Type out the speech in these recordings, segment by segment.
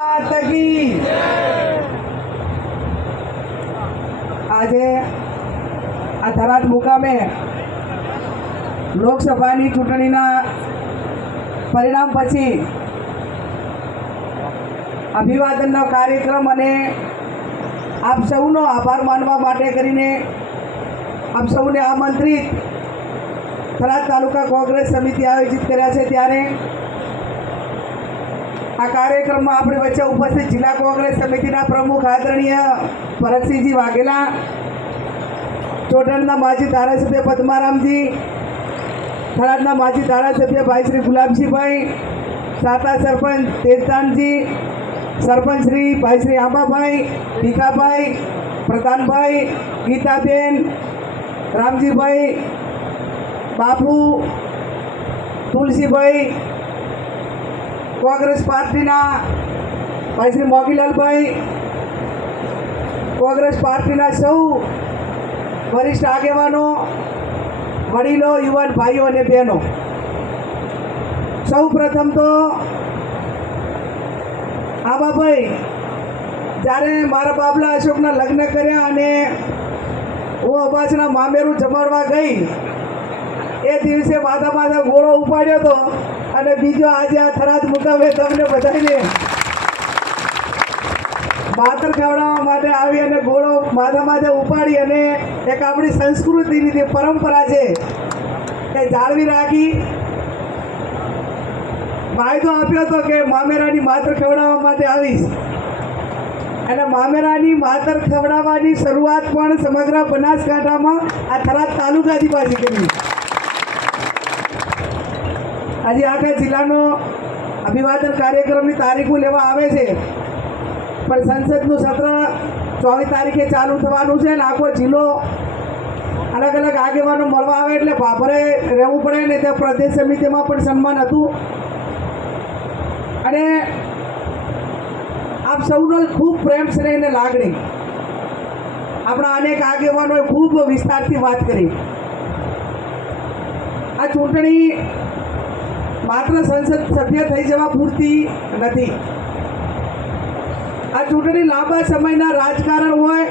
આજે આ થરાદ મુકામે લોકસભાની ચૂંટણીના પરિણામ પછી અભિવાદનનો કાર્યક્રમ અને આપ સૌનો આભાર માનવા માટે કરીને આપ સૌને આમંત્રિત થરાદ તાલુકા કોંગ્રેસ સમિતિ આયોજિત કર્યા છે। ત્યારે આ કાર્યક્રમમાં આપણી વચ્ચે ઉપસ્થિત જિલ્લા કોંગ્રેસ સમિતિના પ્રમુખ આદરણીય ભરતસિંહજી વાઘેલા, ચોટણના માજી ધારાસભ્ય પદ્મારામજી, થરાદના માજી ધારાસભ્ય ભાઈ શ્રી ગુલાબજીભાઈ, સાતા સરપંચ તેજદાનજી, સરપંચ શ્રી ભાઈ શ્રી આંબાભાઈ, ભીખાભાઈ, પ્રધાનભાઈ, ગીતાબેન, રામજીભાઈ, બાપુ, તુલસીભાઈ, કોંગ્રેસ પાર્ટીના ભાઈ શ્રી મોગીલાલભાઈ, કોંગ્રેસ પાર્ટીના સૌ વરિષ્ઠ આગેવાનો, વડીલો, યુવાન ભાઈઓ અને બહેનો, સૌ પ્રથમ તો આંબાભાઈ જ્યારે મારા બાબલા અશોકના લગ્ન કર્યા અને હું અબાસના મામેરું જમાડવા ગઈ એ દિવસે માથા ગોળો ઉપાડ્યો હતો અને બીજો આજે આ થરાદ મુકામે તમને બધાને માતર ખવડાવવા માટે આવી અને ગોળો માથા ઉપાડી અને એક આપણી સંસ્કૃતિની જે પરંપરા છે એ જાળવી રાખી વાયદો આપ્યો હતો કે મામેરાની માતર ખવડાવવા માટે આવીશ અને મામેરાની માતર ખવડાવવાની શરૂઆત પણ સમગ્ર બનાસકાંઠામાં આ થરાદ તાલુકાથી પાછી કરી। આજે આખા જિલ્લાનો અભિવાદન કાર્યક્રમની તારીખો લેવા આવે છે, પણ સંસદનું સત્ર 24 તારીખે ચાલુ થવાનું છે અને આખો જિલ્લો અલગ અલગ આગેવાનો મળવા આવે એટલે ભાભરે રહેવું પડે ને ત્યાં પ્રદેશ સમિતિમાં પણ સન્માન હતું અને આપ સૌનો ખૂબ પ્રેમ સ્નેહ અને લાગણી આપણા અનેક આગેવાનોએ ખૂબ વિસ્તારથી વાત કરી। આ ચૂંટણી માત્ર સંસદ સભ્ય થઈ જવા પૂરતી નથી। આ ચૂંટણી લાંબા સમયના રાજકારણ હોય,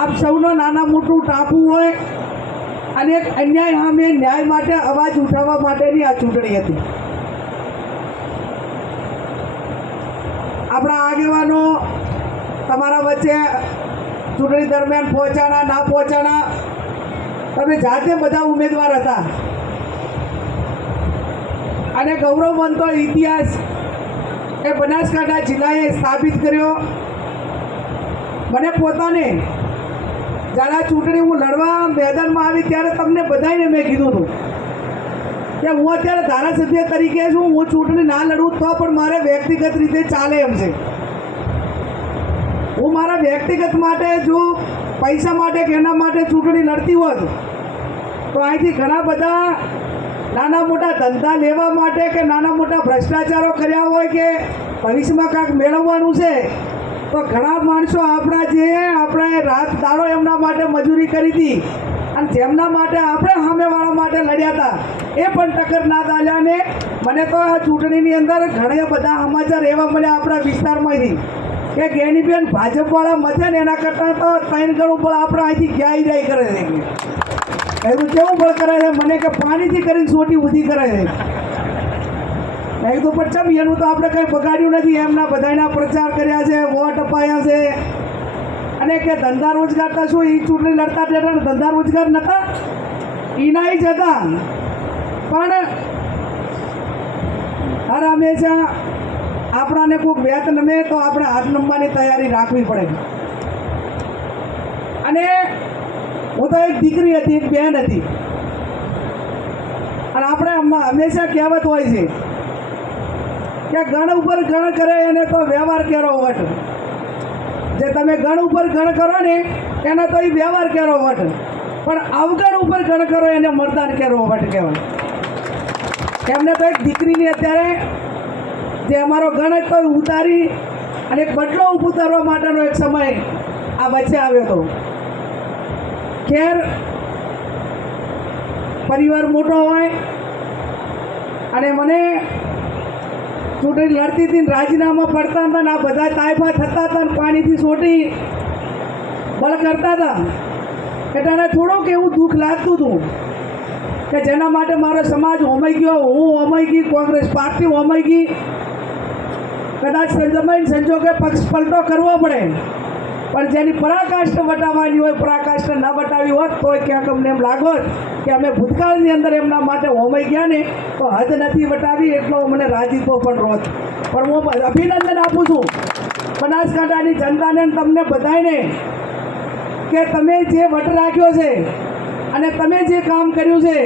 આપ સૌનો નાના મોટું ટાંપું હોય અને એક અન્યાય સામે ન્યાય માટે અવાજ ઉઠાવવા માટેની આ ચૂંટણી હતી। આપણા આગેવાનો તમારા વચ્ચે ચૂંટણી દરમિયાન પહોંચાણા ના પહોંચાણા, તમે જાતે બધા ઉમેદવાર હતા અને ગૌરવવંતો ઇતિહાસ એ બનાસકાંઠા જિલ્લાએ સ્થાપિત કર્યો। મને પોતાને જ્યારે આ ચૂંટણી હું લડવા મેદાનમાં આવી ત્યારે તમને બધાને મેં કીધું હતું કે હું અત્યારે ધારાસભ્ય તરીકે છું, હું ચૂંટણી ના લડું તો પણ મારે વ્યક્તિગત રીતે ચાલે એમ છે। હું મારા વ્યક્તિગત માટે જો પૈસા માટે કે એના માટે ચૂંટણી લડતી હોત તો અહીંથી ઘણા બધા નાના મોટા ધંધા લેવા માટે કે નાના મોટા ભ્રષ્ટાચારો કર્યા હોય કે ભવિષ્યમાં કાંઈક મેળવવાનું છે તો ઘણા માણસો આપણા જે આપણે રાત દાડો એમના માટે મજૂરી કરી હતી અને જેમના માટે આપણે સામેવાળા માટે લડ્યા હતા એ પણ ટક્કર ના ચાલ્યા ને મને તો આ ચૂંટણીની અંદર ઘણા બધા સમાચાર એવા મળ્યા આપણા વિસ્તારમાંથી કે ગેનીબેન ભાજપવાળા મતે ને એના કરતાં તો 3 ગણું પણ આપણે અહીંથી જાય કરે છે। એવું કેવું પણ કરે છે મને કે પાણીથી કરીને સોટી ઊંધી કરે છે। મેં કીધું પણ ચમ એનું તો આપણે કંઈ બગાડ્યું નથી, એમના બધાના પ્રચાર કર્યા છે, વોટ અપાયા છે અને કે ધંધા રોજગાર શું એ ચૂંટણી લડતા હતા ધંધા રોજગાર નહોતા એના જ હતા, પણ હર હંમેશા આપણાને કોઈક વેત નમે તો આપણે હાથ નમવાની તૈયારી રાખવી પડે। અને હું તો એક દીકરી હતી, એક બહેન હતી અને આપણે હંમેશા કહેવત હોય છે કે ગણ ઉપર ગણ કરે એને તો વ્યવહાર કેરો વટ, જે તમે ગણ ઉપર ગણ કરો ને એને તો એ વ્યવહાર કેરો વટ, પણ અવગણ ઉપર ગણ કરો એને મરદાન કેરો વટ કહેવાય। એમને તો એક દીકરીની અત્યારે જે અમારો ગણ તો ઉતારી અને એક બદલો ઉતારવા માટેનો એક સમય આ વચ્ચે આવ્યો હતો। ખેર પરિવાર મોટો હોય અને મને ચૂંટણી લડતી હતી ને રાજીનામા પડતા હતા ને આ બધા તાયફા થતા હતા ને પાણીથી સોટી બળ કરતા હતા એટલે એને થોડુંક એવું દુઃખ લાગતું હતું કે જેના માટે મારો સમાજ હોમાઈ ગયો, હું હોમાઈ ગઈ, કોંગ્રેસ પાર્ટી હોમાઈ ગઈ, કદાચ જમીન સંજોગે પક્ષ પલટો કરવો પડે, પણ જેની પરાકાષ્ઠ વટાવવાની હોય પરાકાષ્ઠ ન વટાવી હોત તો ક્યાંક અમને એમ લાગોત કે અમે ભૂતકાળની અંદર એમના માટે હોમાઈ ગયા ને તો હદ નથી વટાવી એટલો મને રાજીપો પણ રોત. પણ હું અભિનંદન આપું છું બનાસકાંઠાની જનતાને અને તમને બધાને કે તમે જે વટ રાખ્યો છે અને તમે જે કામ કર્યું છે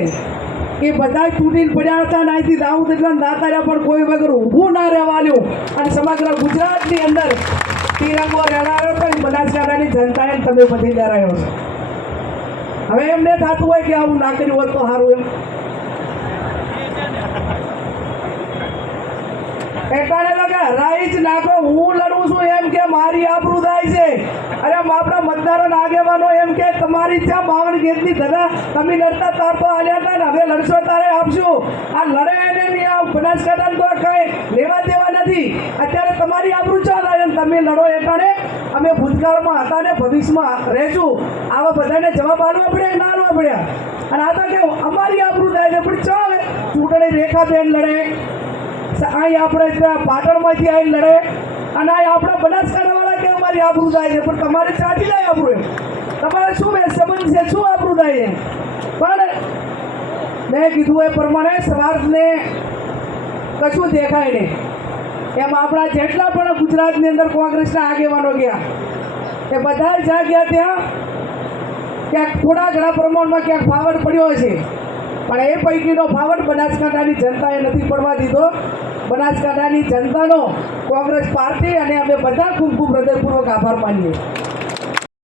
એ બધા તૂટીને પડ્યા હતા અને અહીંથી દાઉદ એટલે દાતાર્યા પણ કોઈ વગર ઊભું ના રહેવાનું અને સમગ્ર ગુજરાતની અંદર તિરંગો રહેનારો તો બનાસકાંઠાની જનતાએ તમે બધી રહ્યો છો. હવે એમને થતું હોય કે આવું ના કર્યું હોત તો સારું એમ એટલે કે હરાઈ જ નાખો, હું લડું છું એમ કે મારી આબરૂ થાય છે. અરે આપણા મતદારો આગેવાનો એમ કે તમારી ત્યાં 52 ગેટની ધજા તમે લડતા તાર તો હાલ્યા હતા ને હવે લડશો તારે આપશું. આ લડે એને નહીં આ બનાસકાંઠા તો કાંઈ લેવા દેવા નથી. અત્યારે તમારી આબરૂ ચાલે અને તમે લડો એટલે અમે ભૂતકાળમાં હતા ને ભવિષ્યમાં રહેશું. આવા બધાને જવાબ આપવા પડ્યા કે ના આપવા પડ્યા? અને આ તો કે અમારી આબરૂ થાય છે પણ ચાલે ચૂંટણી રેખાબેન લડે, અહીં આપણે ત્યાં પાટણમાંથી આવીને લડે અને અહીં આપણે બનાસકાંઠાવાળા કે અમારી આબરૂ થાય છે પણ તમારે ચાલી જાય આબરૂ એમ તમારે શું સંબંધ છે, શું આબરૂ થાય છે? પણ મેં કીધું એ પ્રમાણે સ્વાર્થને કશું દેખાય નહીં. એમ આપણા જેટલા પણ ગુજરાતની અંદર કોંગ્રેસના આગેવાનો ગયા એ બધા જ્યાં ગયા ત્યાં ક્યાંક થોડા ઘણા પ્રમાણમાં ક્યાંક ફાવટ પડ્યો છે પણ એ પૈકીનો ફાવટ બનાસકાંઠાની જનતાએ નથી પડવા દીધો. બનાસકાંઠાની જનતાનો કોંગ્રેસ પાર્ટી અને અમે બધા ખૂબ ખૂબ હૃદયપૂર્વક આભાર માનીએ.